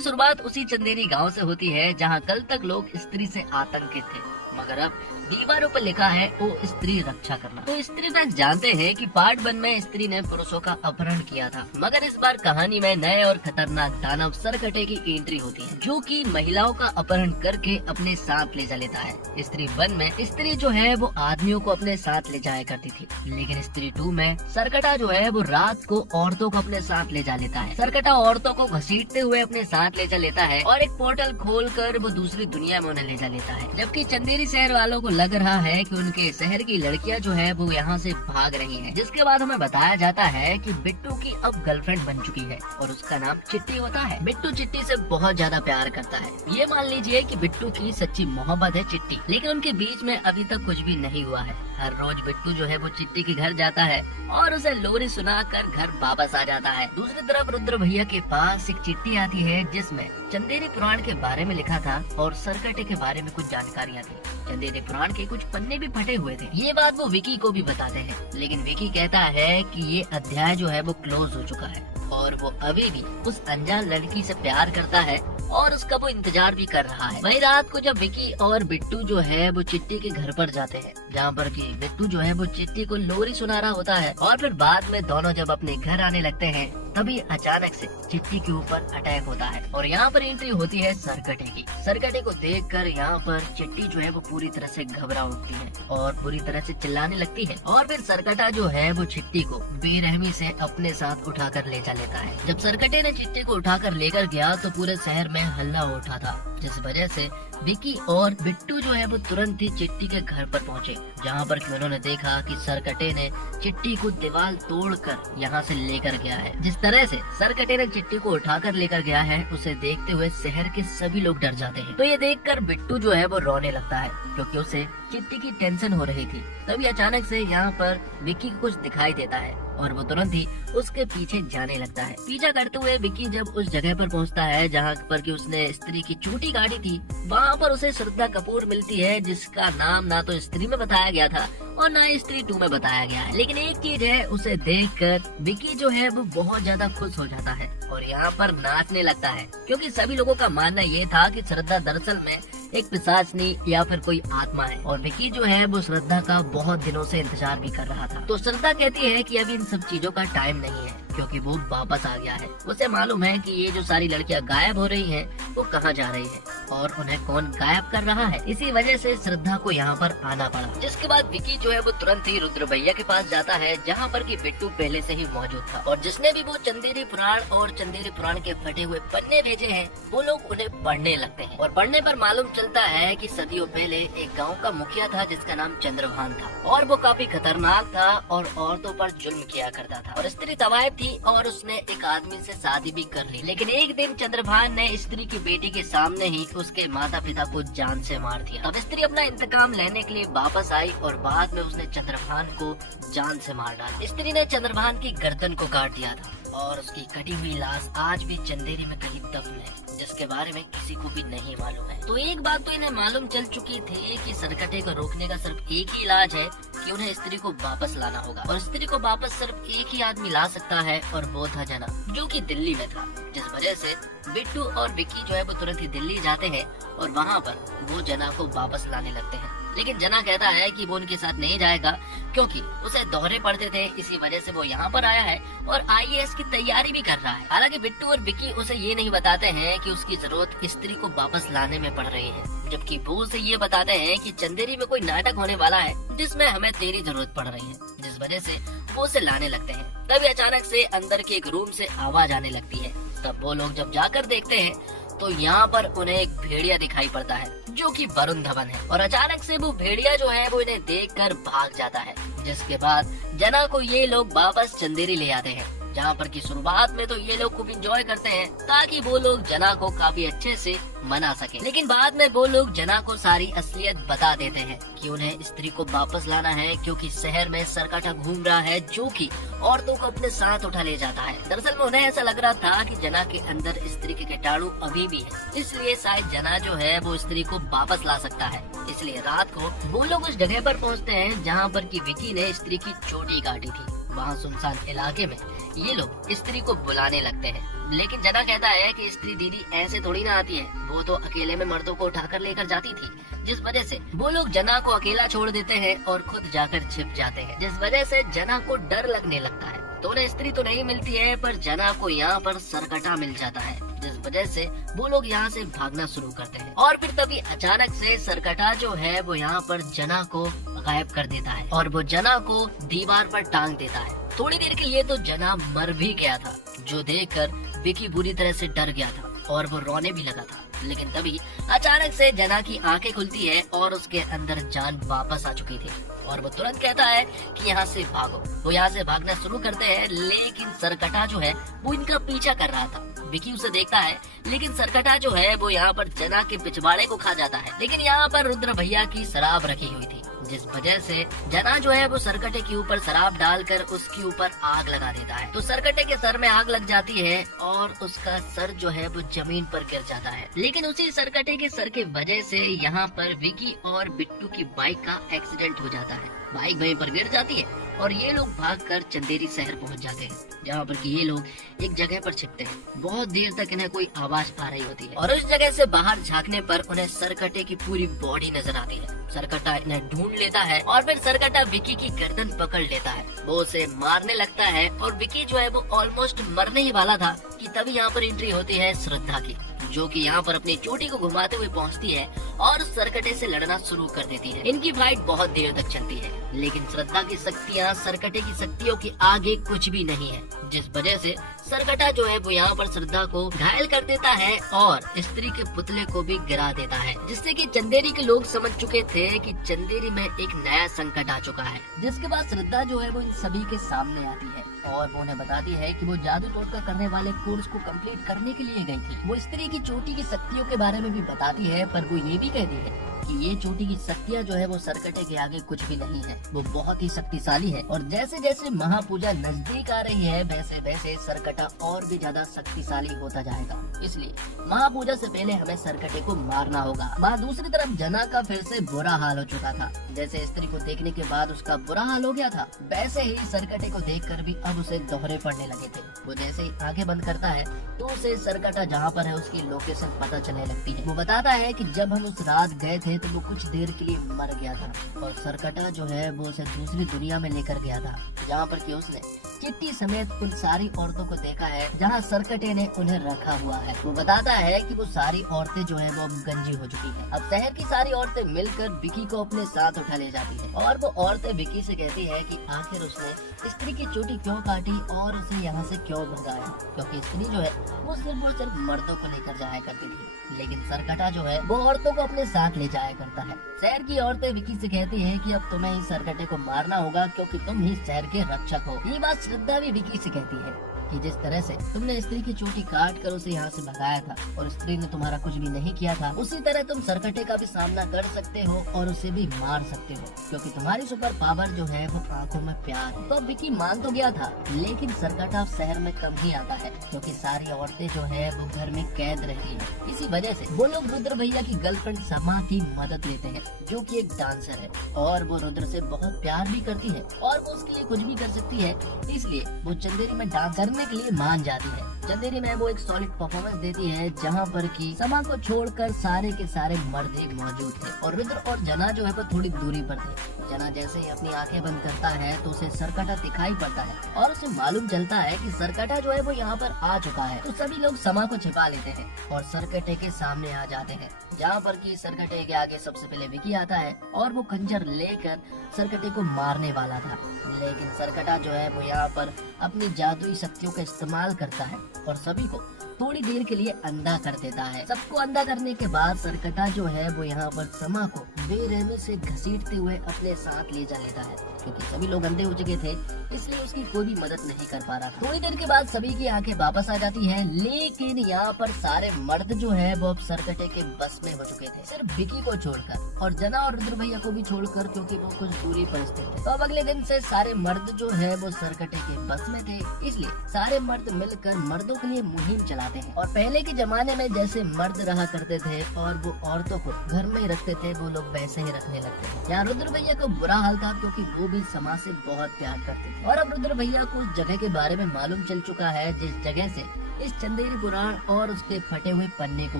की शुरुआत उसी चंदेरी गांव से होती है जहां कल तक लोग स्त्री से आतंकित थे, मगर अब दीवारों पर लिखा है ओ स्त्री रक्षा करना। तो स्त्री फैंस जानते हैं कि पार्ट 1 में स्त्री ने पुरुषों का अपहरण किया था, मगर इस बार कहानी में नए और खतरनाक दानव सरकटे की एंट्री होती है, जो कि महिलाओं का अपहरण करके अपने साथ ले जा लेता है। स्त्री 1 में स्त्री जो है वो आदमियों को अपने साथ ले जाया करती थी, लेकिन स्त्री 2 में सरकटा जो है वो रात को औरतों को अपने साथ ले जा लेता है। सरकटा औरतों को घसीटते हुए अपने साथ ले जा लेता है और एक पोर्टल खोलकर वो दूसरी दुनिया में उन्हें ले जा लेता है। जबकि चंदेरी शहर वालों को लग रहा है कि उनके शहर की लड़कियां जो है वो यहाँ से भाग रही हैं। जिसके बाद हमें बताया जाता है कि बिट्टू की अब गर्लफ्रेंड बन चुकी है और उसका नाम चिट्टी होता है। बिट्टू चिट्टी से बहुत ज्यादा प्यार करता है। ये मान लीजिए कि बिट्टू की सच्ची मोहब्बत है चिट्टी, लेकिन उनके बीच में अभी तक कुछ भी नहीं हुआ है। हर रोज बिट्टू जो है वो चिट्टी के घर जाता है और उसे लोरी सुनाकर घर वापस आ जाता है। दूसरी तरफ रुद्र भैया के पास एक चिट्ठी आती है जिसमें चंदेरी पुराण के बारे में लिखा था और सरकटे के बारे में कुछ जानकारियाँ थी। चंदेरी पुराण के कुछ पन्ने भी फटे हुए थे। ये बात वो विकी को भी बताते हैं, लेकिन विकी कहता है कि ये अध्याय जो है वो क्लोज हो चुका है और वो अभी भी उस अनजान लड़की से प्यार करता है और उसका वो इंतजार भी कर रहा है। वहीं रात को जब विकी और बिट्टू जो है वो चिट्टी के घर पर जाते हैं, जहाँ पर कि बिट्टू जो है वो चिट्टी को लोरी सुना रहा होता है और फिर बाद में दोनों जब अपने घर आने लगते हैं तभी अचानक से चिट्टी के ऊपर अटैक होता है और यहाँ पर एंट्री होती है सरकटे की। सरकटे को देखकर यहाँ पर चिट्टी जो है वो पूरी तरह से घबरा उठती है और पूरी तरह से चिल्लाने लगती है और फिर सरकटा जो है वो चिट्टी को बेरहमी से अपने साथ उठाकर ले जा लेता है। जब सरकटे ने चिट्टी को उठाकर लेकर गया तो पूरे शहर में हल्ला उठा था, जिस वजह से विकी और बिट्टू जो है वो तुरंत ही चिट्टी के घर पर पहुंचे, जहां पर कि उन्होंने देखा कि सरकटे ने चिट्टी को दीवार तोड़कर यहां से लेकर गया है। जिस तरह से सरकटे ने चिट्टी को उठाकर लेकर गया है, उसे देखते हुए शहर के सभी लोग डर जाते हैं। तो ये देखकर बिट्टू जो है वो रोने लगता है क्योंकि उसे चिट्टी की टेंशन हो रही थी। तभी अचानक से यहाँ पर विकी को कुछ दिखाई देता है और वो तुरंत ही उसके पीछे जाने लगता है। पीछा करते हुए विकी जब उस जगह पर पहुंचता है जहां पर कि उसने स्त्री की चोटी काटी थी, वहां पर उसे श्रद्धा कपूर मिलती है, जिसका नाम ना तो स्त्री में बताया गया था और ना स्त्री 2 में बताया गया है। लेकिन एक चीज है, उसे देखकर विकी जो है वो बहुत ज्यादा खुश हो जाता है और यहाँ पर नाचने लगता है क्योंकि सभी लोगों का मानना ये था कि श्रद्धा दरअसल में एक पिशाचनी या फिर कोई आत्मा है और विकी जो है वो श्रद्धा का बहुत दिनों से इंतजार भी कर रहा था। तो श्रद्धा कहती है कि अभी इन सब चीजों का टाइम नहीं है क्योंकि वो वापस आ गया है। उसे मालूम है कि ये जो सारी लड़कियां गायब हो रही हैं, वो कहाँ जा रही हैं और उन्हें कौन गायब कर रहा है। इसी वजह से श्रद्धा को यहाँ पर आना पड़ा। जिसके बाद विकी जो है वो तुरंत ही रुद्र भैया के पास जाता है जहाँ पर कि बिट्टू पहले से ही मौजूद था और जिसने भी वो चंदेरी पुराण और चंदेरी पुराण के फटे हुए पन्ने भेजे हैं, वो लोग उन्हें पढ़ने लगते हैं और पढ़ने पर मालूम चलता है कि सदियों पहले एक गाँव का मुखिया था जिसका नाम चंद्रभान था और वो काफी खतरनाक था और औरतों पर जुल्म किया करता था और स्त्री तवायब थी और उसने एक आदमी से शादी भी कर ली। लेकिन एक दिन चंद्रभान ने स्त्री की बेटी के सामने ही उसके माता पिता को जान से मार दिया। तब स्त्री अपना इंतकाम लेने के लिए वापस आई और बाद में उसने चंद्रभान को जान से मार डाला। स्त्री ने चंद्रभान की गर्दन को काट दिया था और उसकी कटी हुई लाश आज भी चंदेरी में कहीं दफन है, जिसके बारे में किसी को भी नहीं मालूम है। तो एक बात तो इन्हें मालूम चल चुकी थी कि सरकटे को रोकने का सिर्फ एक ही इलाज है कि उन्हें स्त्री को वापस लाना होगा और स्त्री को वापस सिर्फ एक ही आदमी ला सकता है और वो था जना, जो कि दिल्ली में था। जिस वजह से बिट्टू और विक्की जो है वो तुरंत ही दिल्ली जाते हैं और वहाँ पर वो जना को वापस लाने लगते हैं। लेकिन जना कहता है कि वो उनके साथ नहीं जाएगा क्योंकि उसे दौरे पड़ते थे, इसी वजह से वो यहाँ पर आया है और आईएएस की तैयारी भी कर रहा है। हालांकि बिट्टू और विक्की उसे ये नहीं बताते हैं कि उसकी जरूरत स्त्री को वापस लाने में पड़ रही है, जबकि वो उसे ये बताते हैं कि चंदेरी में कोई नाटक होने वाला है जिसमें हमें तेरी जरूरत पड़ रही है, जिस वजह से वो उसे लाने लगते हैं। तभी अचानक से अंदर के एक रूम से आवाज आने लगती है। तब वो लोग जब जाकर देखते हैं तो यहाँ पर उन्हें एक भेड़िया दिखाई पड़ता है जो कि वरुण धवन है और अचानक से वो भेड़िया जो है वो इन्हें देखकर भाग जाता है। जिसके बाद जना को ये लोग वापस चंदेरी ले आते हैं, जहाँ पर की शुरुआत में तो ये लोग खूब इंजॉय करते हैं ताकि वो लोग जना को काफी अच्छे से मना सके। लेकिन बाद में वो लोग जना को सारी असलियत बता देते हैं कि उन्हें स्त्री को वापस लाना है क्योंकि शहर में सरकटा घूम रहा है जो कि औरतों को अपने साथ उठा ले जाता है। दरअसल में उन्हें ऐसा लग रहा था कि जना के अंदर स्त्री के कीटाणु अभी भी है, इसलिए शायद जना जो है वो स्त्री को वापस ला सकता है। इसलिए रात को वो लोग उस जगह पर पहुँचते हैं जहाँ पर की विकी ने स्त्री की चोटी काटी थी। वहाँ सुनसान इलाके में ये लोग स्त्री को बुलाने लगते हैं, लेकिन जना कहता है कि स्त्री दीदी ऐसे थोड़ी ना आती है, वो तो अकेले में मर्दों को उठाकर लेकर जाती थी। जिस वजह से वो लोग जना को अकेला छोड़ देते हैं और खुद जाकर छिप जाते हैं, जिस वजह से जना को डर लगने लगता है। तो उन्हें स्त्री तो नहीं मिलती है, पर जना को यहाँ पर सरकटा मिल जाता है, जिस वजह से वो लोग यहाँ से भागना शुरू करते हैं। और फिर तभी अचानक से सरकटा जो है वो यहाँ पर जना को गायब कर देता है और वो जना को दीवार पर टांग देता है। थोड़ी देर के लिए तो जना मर भी गया था, जो देखकर विकी बुरी तरह से डर गया था और वो रोने भी लगा था। लेकिन तभी अचानक से जना की आंखें खुलती है और उसके अंदर जान वापस आ चुकी थी और वो तुरंत कहता है कि यहाँ से भागो। वो यहाँ से भागना शुरू करते हैं, लेकिन सरकटा जो है वो इनका पीछा कर रहा था। विकी उसे देखता है, लेकिन सरकटा जो है वो यहाँ पर जना के पिछवाड़े को खा जाता है। लेकिन यहाँ पर रुद्र भैया की शराब रखी हुई थी, जिस वजह से जना जो है वो सरकटे के ऊपर शराब डालकर उसके ऊपर आग लगा देता है। तो सरकटे के सर में आग लग जाती है और उसका सर जो है वो जमीन पर गिर जाता है। लेकिन उसी सरकटे के सर के वजह से यहाँ पर विकी और बिट्टू की बाइक का एक्सीडेंट हो जाता है। बाइक वहीं पर गिर जाती है और ये लोग भागकर चंदेरी शहर पहुंच जाते हैं, जहाँ पर कि ये लोग एक जगह पर छिपते हैं। बहुत देर तक इन्हें कोई आवाज आ रही होती है और उस जगह से बाहर झांकने पर उन्हें सरकटे की पूरी बॉडी नजर आती है। सरकटा इन्हें ढूंढ लेता है और फिर सरकटा विकी की गर्दन पकड़ लेता है। वो उसे मारने लगता है और विकी जो है वो ऑलमोस्ट मरने ही वाला था कि तभी यहाँ पर एंट्री होती है श्रद्धा की, जो कि यहाँ पर अपनी चोटी को घुमाते हुए पहुँचती है और सरकटे से लड़ना शुरू कर देती है। इनकी फाइट बहुत देर तक चलती है, लेकिन श्रद्धा की शक्तियाँ सरकटे की शक्तियों के आगे कुछ भी नहीं है, जिस वजह से सरकटा जो है वो यहाँ पर श्रद्धा को घायल कर देता है और स्त्री के पुतले को भी गिरा देता है, जिससे कि चंदेरी के लोग समझ चुके थे कि चंदेरी में एक नया संकट आ चुका है। जिसके बाद श्रद्धा जो है वो इन सभी के सामने आती है और वो उन्हें बताती है कि वो जादू टोटका करने वाले कोर्स को कंप्लीट करने के लिए गई थी। वो स्त्री की चोटी की शक्तियों के बारे में भी बताती है, पर वो ये भी कहती है कि ये चोटी की शक्तियाँ जो है वो सरकटे के आगे कुछ भी नहीं है, वो बहुत ही शक्तिशाली है और जैसे जैसे महापूजा नजदीक आ रही है वैसे वैसे सरकटा और भी ज्यादा शक्तिशाली होता जाएगा। इसलिए महापूजा से पहले हमें सरकटे को मारना होगा। वहाँ दूसरी तरफ जना का फिर से बुरा हाल हो चुका था। जैसे स्त्री को देखने के बाद उसका बुरा हाल हो गया था, वैसे ही सरकटे को देखकर भी अब उसे दोहरे पड़ने लगे थे। वो जैसे ही आंखें बंद करता है तो उसे सरकटा जहाँ पर है उसकी लोकेशन पता चलने लगती है। वो बताता है कि जब हम उस रात गए थे तो वो कुछ देर के लिए मर गया था और सरकटा जो है वो उसे दूसरी दुनिया में लेकर गया था, जहाँ पर कि उसने चिट्टी समेत उन सारी औरतों को देखा है जहाँ सरकटे ने उन्हें रखा हुआ है। वो बताता है कि वो सारी औरतें जो है वो अब गंजी हो चुकी है। अब शहर की सारी औरतें मिलकर विकी को अपने साथ उठा ले जाती है और वो औरतें विकी से कहती है कि आखिर उसने स्त्री की चोटी क्यों काटी और उसे यहाँ से क्यों भगाया, क्योंकि स्त्री जो है वो सिर्फ और सिर्फ मर्दों को लेकर जाया करती थी, लेकिन सरकटा जो है वो औरतों को अपने साथ ले जाया करता है। शहर की औरतें विकी से कहती हैं कि अब तुम्हें इस सरकटे को मारना होगा क्योंकि तुम ही शहर के रक्षक हो। ये बात श्रद्धा भी विकी से कहती है कि जिस तरह से तुमने स्त्री की चोटी काट कर उसे यहाँ से भगाया था और स्त्री ने तुम्हारा कुछ भी नहीं किया था, उसी तरह तुम सरकटे का भी सामना कर सकते हो और उसे भी मार सकते हो, क्योंकि तुम्हारी सुपर पावर जो है वो आंखों में प्यार है। तो विकी मान तो गया था, लेकिन सरकटा शहर में कम ही आता है क्योंकि सारी औरतें जो है वो घर में कैद रहती है। इसी वजह से वो लोग रुद्र भैया की गर्लफ्रेंड समा की मदद लेते हैं, जो कि एक डांसर है और वो रुद्र से बहुत प्यार भी करती है और वो उसके लिए कुछ भी कर सकती है, इसलिए वो चंदेरी में डांस करने के लिए मान जाती है। चंदेरी में वो एक सॉलिड परफॉर्मेंस देती है जहाँ पर कि समा को छोड़कर सारे के सारे मर्द ही मौजूद थे और रुद्र और जना जो है वो थोड़ी दूरी पर थे। जना जैसे ही अपनी आंखें बंद करता है तो उसे सरकटा दिखाई पड़ता है और उसे मालूम चलता है कि सरकटा जो है वो यहाँ पर आ चुका है। तो सभी लोग समा को छिपा लेते हैं और सरकटे के सामने आ जाते हैं, जहाँ पर कि सरकटे के आगे सबसे पहले विकी आता है और वो खंजर लेकर सरकटे को मारने वाला था, लेकिन सरकटा जो है वो यहाँ पर अपनी जादुई शक्तियों का इस्तेमाल करता है और सभी को थोड़ी देर के लिए अंधा कर देता है। सबको अंधा करने के बाद सरकटा जो है वो यहाँ पर समा को बेरहमी से घसीटते हुए अपने साथ ले जा लेता है, क्योंकि सभी लोग अंधे हो चुके थे इसलिए उसकी कोई भी मदद नहीं कर पा रहा था। थोड़ी देर के बाद सभी की आंखें वापस आ जाती हैं, लेकिन यहाँ पर सारे मर्द जो है वो अब सरकटे के बस में हो चुके थे, सिर्फ विकी को छोड़कर और जना और रुद्र भैया को भी छोड़कर, क्योंकि वो कुछ दूरी पर स्थित थे। तो अब अगले दिन से सारे मर्द जो है वो सरकटे के बस में थे, इसलिए सारे मर्द मिलकर मर्दों के लिए मुहिम चलाते हैं। और पहले के जमाने में जैसे मर्द रहा करते थे और वो औरतों को घर में ही रखते थे, वो लोग वैसे ही रखने लगते हैं। यहाँ रुद्र भैया को बुरा हाल था क्योंकि वो भी समाज से बहुत प्यार करते थे। और अब रुद्र भैया को उस जगह के बारे में मालूम चल चुका है जिस जगह से इस चंदेरी पुराण और उसके फटे हुए पन्ने को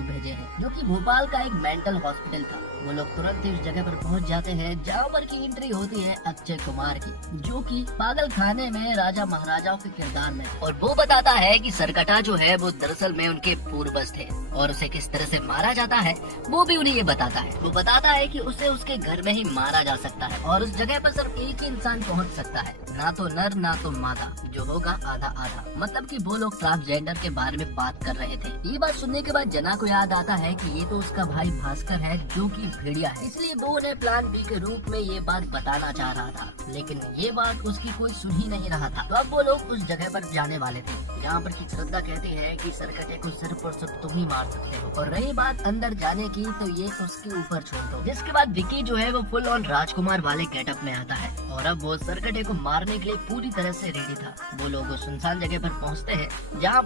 भेजे हैं, जो कि भोपाल का एक मेंटल हॉस्पिटल था। वो लोग तुरंत ही उस जगह पर पहुंच जाते हैं जहाँ पर की एंट्री होती है अक्षय कुमार की, जो कि पागल खाने में राजा महाराजाओं के किरदार में। और वो बताता है कि सरकटा जो है वो दरअसल में उनके पूर्वज थे और उसे किस तरह से मारा जाता है वो भी उन्हें ये बताता है। वो बताता है कि उसे उसके घर में ही मारा जा सकता है और उस जगह पर सिर्फ एक ही इंसान पहुंच सकता है, ना तो नर ना तो मादा, जो होगा आधा आधा। मतलब कि वो लोग ट्रांसजेंडर के बारे में बात कर रहे थे। ये बात सुनने के बाद जना को याद आता है कि ये तो उसका भाई भास्कर है जो कि भेड़िया है, इसलिए वो उन्हें प्लान बी के रूप में ये बात बताना चाह रहा था, लेकिन ये बात उसकी कोई सुन ही नहीं रहा था। तो अब वो लोग उस जगह पर जाने वाले थे जहाँ पर की श्रद्धा कहती है कि सरकटे को सिर्फ और सिर्फ तुम ही मार सकते हो। और रही बात अंदर जाने की तो ये उसके ऊपर छोड़ दो। जिसके बाद विकी जो है वो फुल ऑन राजकुमार वाले गेटअप में आता है और अब वो सरकटे को मारने के लिए पूरी तरह से रेडी था। वो लोग सुनसान जगह पर पहुँचते हैं जहाँ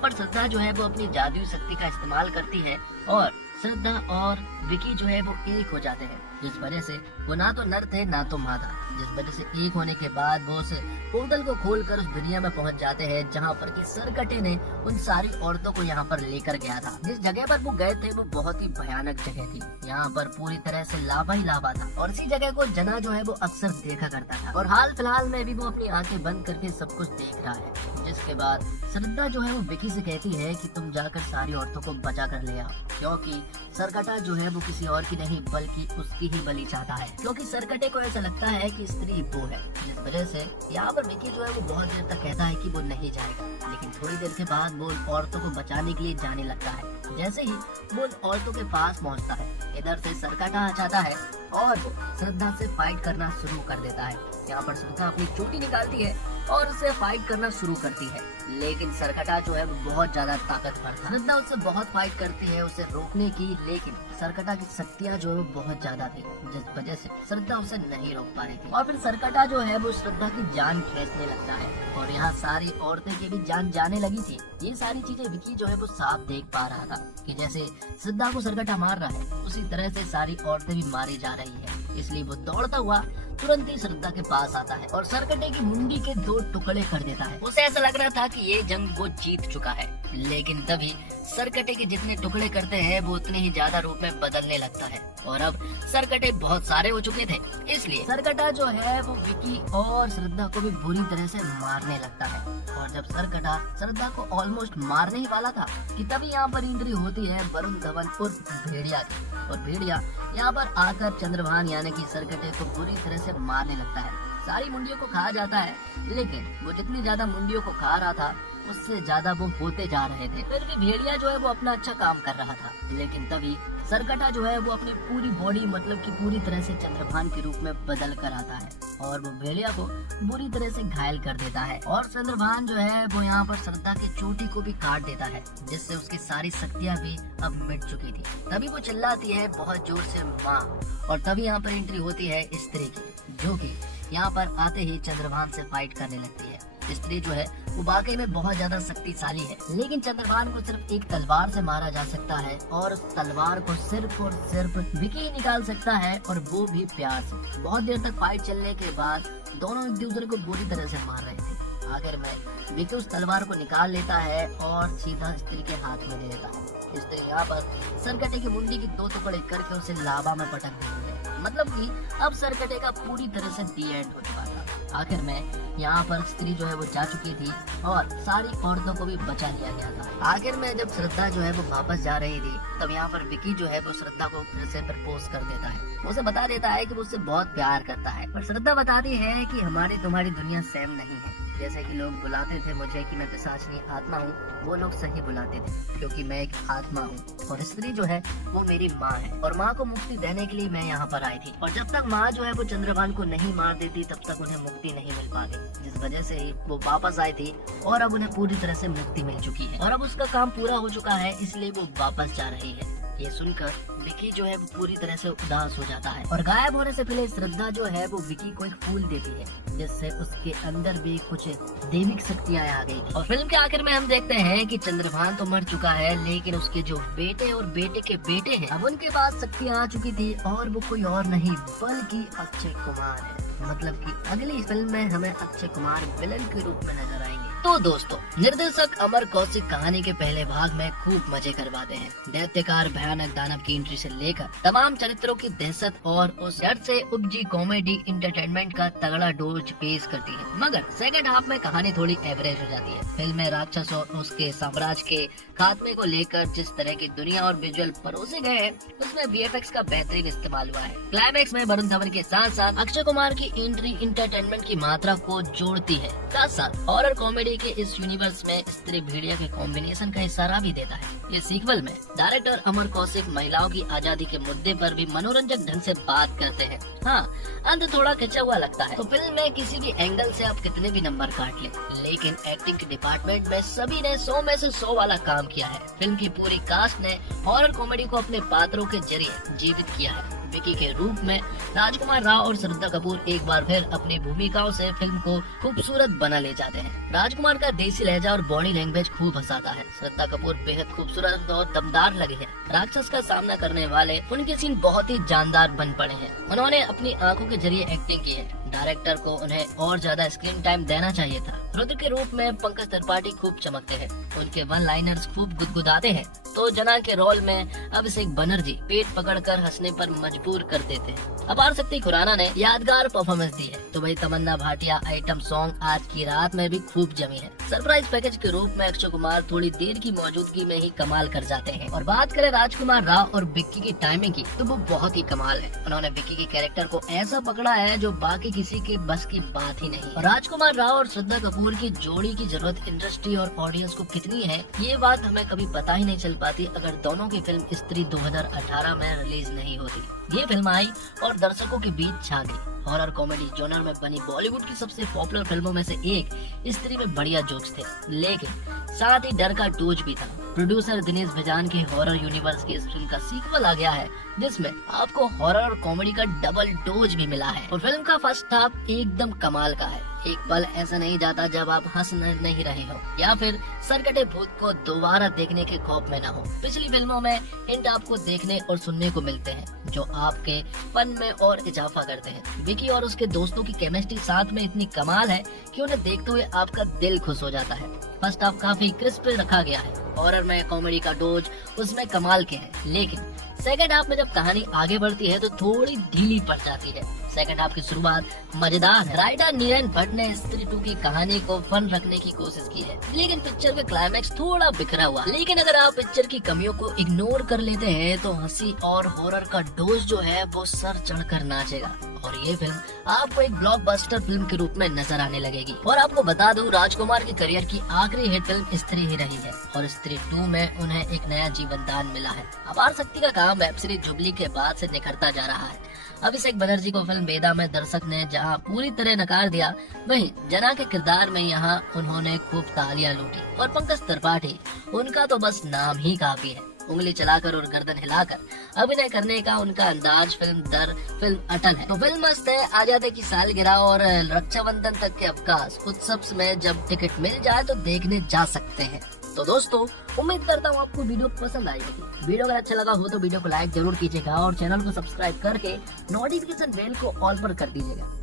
पर श्रद्धा जो है वो अपनी जादुई शक्ति का इस्तेमाल करती है और श्रद्धा और विकी जो है वो एक हो जाते हैं, जिस वजह से वो ना तो नर थे ना तो मादा। जिस वजह से एक होने के बाद वो उस पोर्टल को खोलकर उस दुनिया में पहुंच जाते हैं जहां पर कि सरकटे ने उन सारी औरतों को यहां पर लेकर गया था। जिस जगह पर वो गए थे वो बहुत ही भयानक जगह थी। यहां पर पूरी तरह से लावा ही लावा था और इसी जगह को जना जो है वो अक्सर देखा करता था और हाल फिलहाल में भी वो अपनी आंखें बंद करके सब कुछ देख रहा है। जिसके बाद श्रद्धा जो है वो विकी से कहती है कि तुम जाकर सारी औरतों को बचा कर ले आओ, क्योंकि सरकटा जो है वो किसी और की नहीं बल्कि उसकी ही बलि चाहता है। क्योंकि सरकटे को ऐसा लगता है कि स्त्री वो है, जिस वजह से यहाँ पर विकी जो है वो बहुत देर तक कहता है कि वो नहीं जाएगा, लेकिन थोड़ी देर के बाद वो औरतों को बचाने के लिए जाने लगता है। जैसे ही वो औरतों के पास पहुँचता है, इधर से सरकटा आ जाता है और वो श्रद्धा से फाइट करना शुरू कर देता है। यहाँ पर श्रद्धा अपनी चोटी निकालती है और उससे फाइट करना शुरू करती है, लेकिन सरकटा जो है वो बहुत ज्यादा ताकतवर था। श्रद्धा उससे बहुत फाइट करती है उसे रोकने की, लेकिन सरकटा की शक्तियाँ जो है वो बहुत ज्यादा थी, जिस वजह से श्रद्धा उसे नहीं रोक पा रही थी। और फिर सरकटा जो है वो श्रद्धा की जान खींचने लगता है और यहाँ सारी औरतें की भी जान जाने लगी थी। ये सारी चीजें विकी जो है वो साफ देख पा रहा था कि जैसे श्रद्धा को सरकटा मार रहा है उसी तरह से सारी औरतें भी मारी जा रही है। इसलिए वो दौड़ता हुआ तुरंत ही श्रद्धा के पास आता है और सरकटे की मुंडी के 2 टुकड़े कर देता है। उसे ऐसा लग रहा था कि ये जंग वो जीत चुका है, लेकिन तभी सरकटे के जितने टुकड़े करते हैं वो उतने ही ज्यादा रूप में बदलने लगता है और अब सरकटे बहुत सारे हो चुके थे। इसलिए सरकटा जो है वो विकी और श्रद्धा को भी बुरी तरह से मारने लगता है। और जब सरकटा श्रद्धा को ऑलमोस्ट मारने ही वाला था कि तभी यहाँ पर एंट्री होती है वरुण धवन उर्फ भेड़िया की। और भेड़िया यहाँ पर आकर चंद्रभान यानी कि सरकटे को बुरी तरह से मारने लगता है। सारी मुंडियों को खा जाता है, लेकिन वो जितनी ज्यादा मुंडियों को खा रहा था उससे ज्यादा वो होते जा रहे थे। फिर भी भेड़िया जो है वो अपना अच्छा काम कर रहा था, लेकिन तभी सरकटा जो है वो अपनी पूरी बॉडी मतलब कि पूरी तरह से चंद्रभान के रूप में बदल कर आता है और वो भेड़िया को बुरी तरह से घायल कर देता है। और चंद्रभान जो है वो यहाँ पर श्रद्धा की चोटी को भी काट देता है, जिससे उसकी सारी शक्तियाँ भी अब मिट चुकी थी। तभी वो चिल्लाती है बहुत जोर से माँ, और तभी यहाँ पर एंट्री होती है स्त्री की, जो कि यहाँ पर आते ही चंद्रभान से फाइट करने लगती है। स्त्री जो है वो वाकई में बहुत ज्यादा शक्तिशाली है, लेकिन चंद्रभान को सिर्फ एक तलवार से मारा जा सकता है और उस तलवार को सिर्फ और सिर्फ विकी ही निकाल सकता है, और वो भी प्यार से। बहुत देर तक फाइट चलने के बाद दोनों एक दूसरे को बुरी तरह से मार रहे थे। आखिर में विकी उस तलवार को निकाल लेता है और सीधा स्त्री के हाथ में दे देता है। स्त्री यहाँ पर सरकटे की मुंडी की 2 टुकड़े करके उसे लावा में पटक देती है। मतलब कि अब सरकटे का पूरी तरह से दी एंड हो चुका था। आखिर में यहाँ पर स्त्री जो है वो जा चुकी थी और सारी औरतों को भी बचा लिया गया था। आखिर में जब श्रद्धा जो है वो वापस जा रही थी, तब यहाँ पर विकी जो है वो श्रद्धा को फिर से प्रपोज कर देता है। उसे बता देता है कि वो उससे बहुत प्यार करता है, पर श्रद्धा बताती है कि हमारी तुम्हारी दुनिया सेम नहीं है। जैसे कि लोग बुलाते थे मुझे कि मैं पिशाचनी आत्मा हूँ, वो लोग सही बुलाते थे क्योंकि मैं एक आत्मा हूँ, और स्त्री जो है वो मेरी माँ है और माँ को मुक्ति देने के लिए मैं यहाँ पर आई थी। और जब तक माँ जो है वो चंद्रभान को नहीं मार देती तब तक उन्हें मुक्ति नहीं मिल पाती, जिस वजह से वो वापस आई थी और अब उन्हें पूरी तरह से मुक्ति मिल चुकी है और अब उसका काम पूरा हो चुका है, इसलिए वो वापस जा रही है। ये सुनकर विकी जो है वो पूरी तरह से उदास हो जाता है और गायब होने से पहले श्रद्धा जो है वो विकी को एक फूल देती है, जिससे उसके अंदर भी कुछ दैविक शक्तियाँ आ गई थी। और फिल्म के आखिर में हम देखते हैं कि चंद्रभान तो मर चुका है, लेकिन उसके जो बेटे और बेटे के बेटे हैं अब उनके पास शक्तियाँ आ चुकी थी और वो कोई और नहीं बल्कि अक्षय कुमार है। मतलब कि अगली फिल्म में हमें अक्षय कुमार विलन के रूप में नजर आएंगे। तो दोस्तों, निर्देशक अमर कौशिक कहानी के पहले भाग में खूब मजे करवाते हैं। दैत्यकार भयानक दानव की एंट्री से लेकर तमाम चरित्रों की दहशत और उस डर से उपजी कॉमेडी इंटरटेनमेंट का तगड़ा डोज पेश करती है। मगर सेकंड हाफ में कहानी थोड़ी एवरेज हो जाती है। फिल्म में राक्षस और उसके साम्राज्य के खात्मे को लेकर जिस तरह की दुनिया और विजुअल परोसे गए हैं, उसमें वीएफएक्स का बेहतरीन इस्तेमाल हुआ है। क्लाइमैक्स में वरुण धवन के साथ साथ अक्षय कुमार की एंट्री इंटरटेनमेंट की मात्रा को जोड़ती है। साथ साथ हॉरर कॉमेडी के इस यूनिवर्स में स्त्री भेड़िया के कॉम्बिनेशन का इशारा भी देता है। ये सीक्वल में डायरेक्टर अमर कौशिक महिलाओं की आजादी के मुद्दे पर भी मनोरंजक ढंग से बात करते हैं। हाँ, अंत थोड़ा खिंचा हुआ लगता है। तो फिल्म में किसी भी एंगल से आप कितने भी नंबर काट लें, लेकिन एक्टिंग के डिपार्टमेंट में सभी ने 100 में से 100 वाला काम किया है। फिल्म की पूरी कास्ट ने हॉरर कॉमेडी को अपने पात्रों के जरिए जीवित किया है। विकी के रूप में राजकुमार राव और श्रद्धा कपूर एक बार फिर अपनी भूमिकाओं से फिल्म को खूबसूरत बना ले जाते हैं। राजकुमार का देसी लहजा और बॉडी लैंग्वेज खूब हंसाता है। श्रद्धा कपूर बेहद खूबसूरत और दमदार लगे हैं। राक्षस का सामना करने वाले उनके सीन बहुत ही जानदार बन पड़े हैं। उन्होंने अपनी आंखों के जरिए एक्टिंग की है। डायरेक्टर को उन्हें और ज्यादा स्क्रीन टाइम देना चाहिए था। रुद्र के रूप में पंकज त्रिपाठी खूब चमकते हैं। उनके वन लाइनर्स खूब गुदगुदाते हैं। तो जना के रोल में अभिषेक बनर्जी पेट पकड़कर हंसने पर मजबूर कर देते हैं। अपार शक्ति खुराना ने यादगार परफॉर्मेंस दी है। तो भाई तमन्ना भाटिया आइटम सॉन्ग आज की रात में भी खूब जमी है। सरप्राइज पैकेज के रूप में अक्षय कुमार थोड़ी देर की मौजूदगी में ही कमाल कर जाते हैं। और बात करें राजकुमार राव और विक्की की टाइमिंग की, तो वो बहुत ही कमाल है। उन्होंने विक्की के कैरेक्टर को ऐसा पकड़ा है जो बाकी किसी के बस की बात ही नहीं। और राजकुमार राव और श्रद्धा कपूर की जोड़ी की जरूरत इंडस्ट्री और ऑडियंस को कितनी है, ये बात हमें कभी पता ही नहीं चल पाती अगर दोनों की फिल्म स्त्री 2018 में रिलीज नहीं होती। ये फिल्म आई और दर्शकों के बीच छा गई। हॉरर कॉमेडी जॉनर में बनी बॉलीवुड की सबसे पॉपुलर फिल्मों में से एक स्त्री में बढ़िया जोक्स थे, लेकिन साथ ही डर का डोज भी था। प्रोड्यूसर दिनेश भेजान के हॉरर यूनिवर्स की इस फिल्म का सीक्वल आ गया है, जिसमें आपको हॉरर और कॉमेडी का डबल डोज भी मिला है। और फिल्म का फर्स्ट हाफ एकदम कमाल का है। एक पल ऐसा नहीं जाता जब आप हंस नहीं रहे हो या फिर सरकटे भूत को दोबारा देखने के खौफ में न हो। पिछली फिल्मों में हिंट आपको देखने और सुनने को मिलते हैं जो आपके फन में और इजाफा करते हैं। विकी और उसके दोस्तों की केमिस्ट्री साथ में इतनी कमाल है कि उन्हें देखते हुए आपका दिल खुश हो जाता है। फर्स्ट हाफ काफी क्रिस्प रखा गया है। हॉरर में कॉमेडी का डोज उसमें कमाल के है, लेकिन सेकंड हाफ में जब कहानी आगे बढ़ती है तो थोड़ी ढीली पड़ जाती है। सेकंड हाफ की शुरुआत मजेदार है। राइटर नीरन भट्ट ने स्त्री 2 की कहानी को फन रखने की कोशिश की है, लेकिन पिक्चर का क्लाइमैक्स थोड़ा बिखरा हुआ। लेकिन अगर आप पिक्चर की कमियों को इग्नोर कर लेते हैं तो हंसी और हॉरर का डोज जो है वो सर चढ़कर नाचेगा और ये फिल्म आपको एक ब्लॉकबस्टर फिल्म के रूप में नजर आने लगेगी। और आपको बता दूं, राजकुमार की करियर की आखिरी हिट फिल्म स्त्री ही रही है और स्त्री 2 में उन्हें एक नया जीवन दान मिला है। अपार शक्ति का काम वेब सीरीज जुबली के बाद से निखरता जा रहा है। अभिषेक बनर्जी को फिल्म बेदा में दर्शक ने जहां पूरी तरह नकार दिया, वहीं जना के किरदार में यहां उन्होंने खूब तालियां लूटी। और पंकज त्रिपाठी, उनका तो बस नाम ही काफी है। उंगली चलाकर और गर्दन हिलाकर अभिनय करने का उनका अंदाज फिल्म दर फिल्म अटल है। तो फिल्म मस्त है। आजादी की सालगिरह और रक्षाबंधन तक के अवकाश उत्सव में जब टिकट मिल जाए तो देखने जा सकते हैं। तो दोस्तों, उम्मीद करता हूँ आपको वीडियो पसंद आई होगी। वीडियो अगर अच्छा लगा हो तो वीडियो को लाइक जरूर कीजिएगा और चैनल को सब्सक्राइब करके नोटिफिकेशन बेल को ऑल पर कर दीजिएगा।